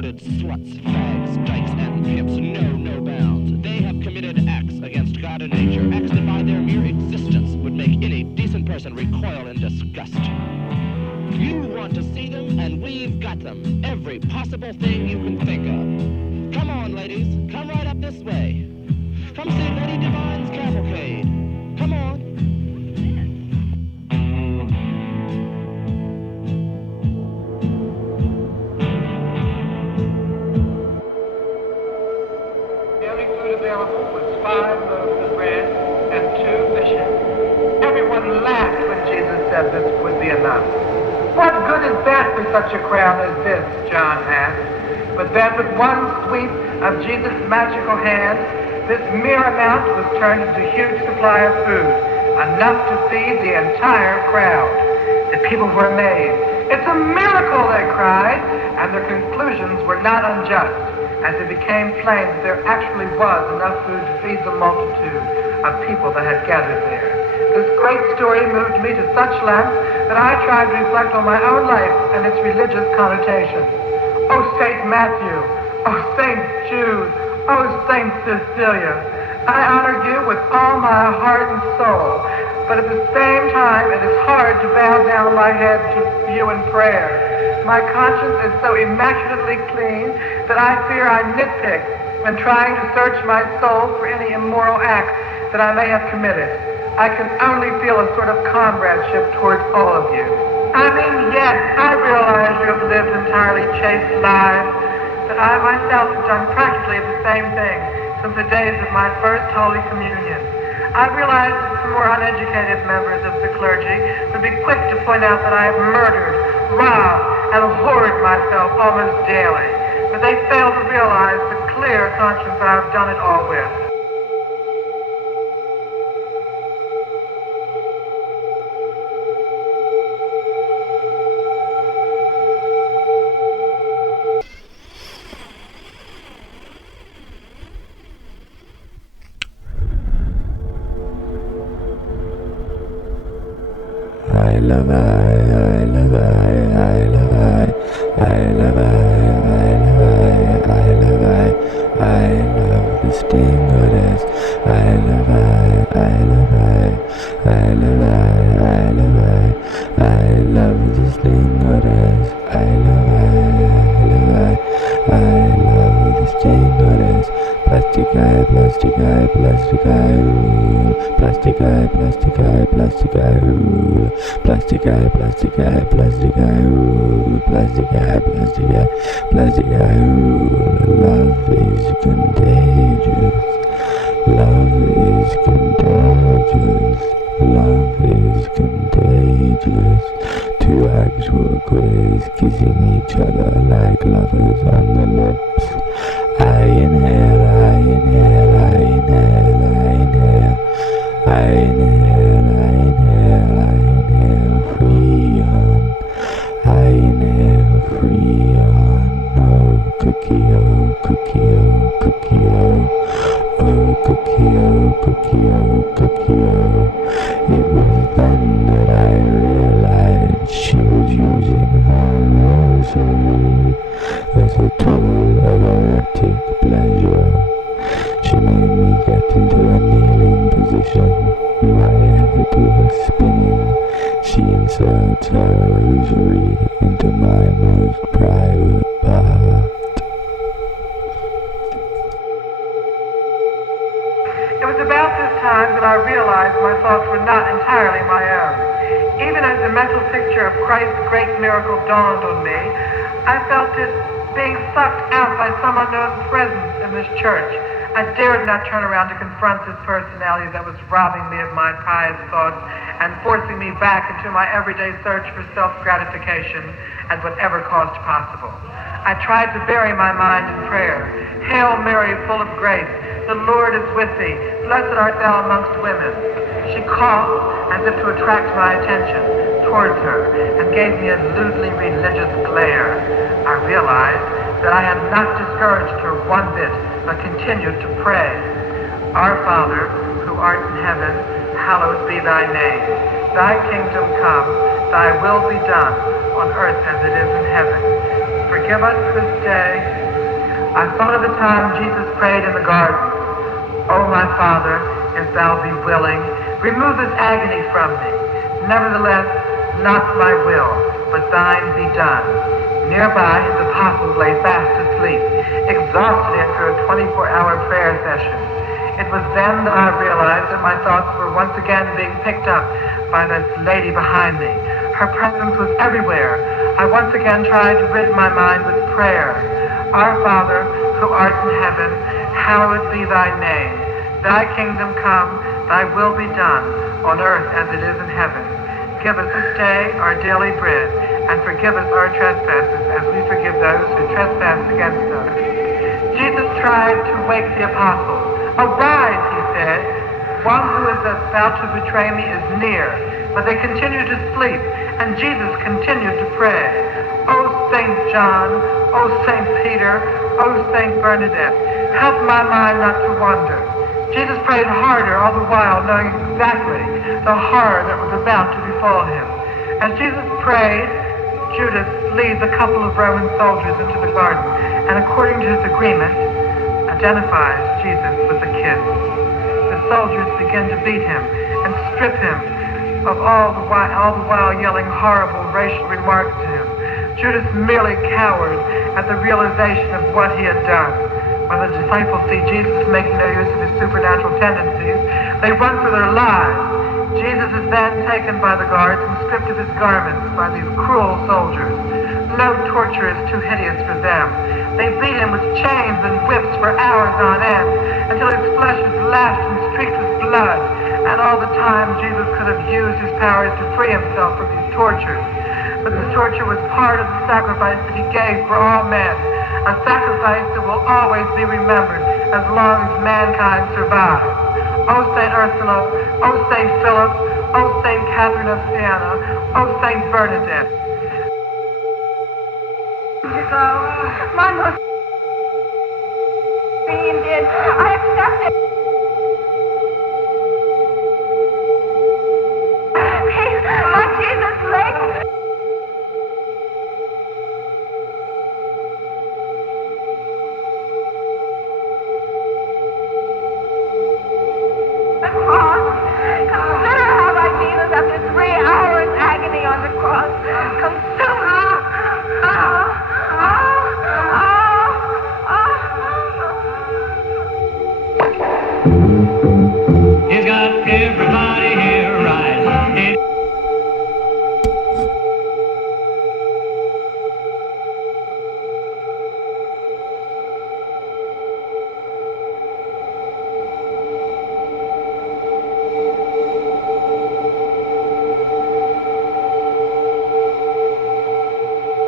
sordid sluts, fags, dykes, and pimps know no bounds. They have committed acts against God and nature, acts that by their mere existence would make any decent person recoil in disgust. You want to see them, and we've got them. Every possible thing you can think of. Come on, ladies. Come right up this way. Come see Lady Divine's cavalcade. Come on. The only food available was 5 loaves of bread and 2 fishes. Everyone laughed when Jesus said this would be enough. What good is that for such a crowd as this, John asked. But then with one sweep of Jesus' magical hand, this mere amount was turned into a huge supply of food, enough to feed the entire crowd. The people were amazed. It's a miracle, they cried, and their conclusions were not unjust, as it became plain that there actually was enough food to feed the multitude of people that had gathered there. This great story moved me to such length that I tried to reflect on my own life and its religious connotations. Oh, St. Matthew! Oh, St. Jude! Oh, St. Cecilia! I honor you with all my heart and soul, but at the same time it is hard to bow down my head to you in prayer. My conscience is so immaculately clean that I fear I nitpick when trying to search my soul for any immoral act that I may have committed. I can only feel a sort of comradeship towards all of you. I mean, yes, I realize you have lived entirely chaste lives, but I myself have done practically the same thing since the days of my first Holy Communion. I realize that some more uneducated members of the clergy would be quick to point out that I have murdered, robbed, and whored myself almost daily, but they fail to realize the clear conscience I have done it all with. Dawned on me, I felt it being sucked out by some unknown presence in this church. I dared not turn around to confront this personality that was robbing me of my pious thoughts and forcing me back into my everyday search for self-gratification at whatever cost possible. I tried to bury my mind in prayer. Hail Mary, full of grace, the Lord is with thee. Blessed art thou amongst women. She coughed as if to attract my attention towards her and gave me a lewdly religious glare. I realized that I had not discouraged her one bit, but continued to pray. Our Father, who art in heaven, hallowed be thy name. Thy kingdom come, thy will be done, on earth as it is in heaven. forgive us this day. I thought of the time Jesus prayed in the garden. Oh, my Father, if thou be willing, remove this agony from me. Nevertheless, not my will, but thine be done. Nearby, his apostles lay fast asleep, exhausted after a 24-hour prayer session. It was then that I realized that my thoughts were once again being picked up by this lady behind me. Her presence was everywhere. I once again tried to rid my mind with prayer. Our Father, who art in heaven, hallowed be thy name. Thy kingdom come, thy will be done, on earth as it is in heaven. Give us this day our daily bread, and forgive us our trespasses as we forgive those who trespass against us. Jesus tried to wake the apostles. Arise, he said. One who is about to betray me is near. But they continued to sleep, and Jesus continued to pray. O St. John, O St. Peter, O St. Bernadette, help my mind not to wander. Jesus prayed harder all the while, knowing exactly the horror that was about to befall him. As Jesus prayed, Judas leads a couple of Roman soldiers into the garden, and according to his agreement, identifies Jesus with the kiss. The soldiers begin to beat him and strip him of all the while yelling horrible racial remarks to him. Judas merely cowered at the realization of what he had done. When the disciples see Jesus making no use of his supernatural tendencies, they run for their lives. Jesus is then taken by the guards and stripped of his garments by these cruel soldiers. No torture is too hideous for them. They beat him with chains and whips for hours on end, until his flesh is lashed and streaked with blood. And all the time, Jesus could have used his powers to free himself from these tortures. But the torture was part of the sacrifice that he gave for all men, a sacrifice that will always be remembered as long as mankind survives. O St. Ursula, O St. Philip, O St. Catherine of Siena, O St. Bernadette. My most being did. I accept it. Please, my Jesus, leg. The cross. Consider how my Jesus, after 3 hours agony on the cross, consumed me.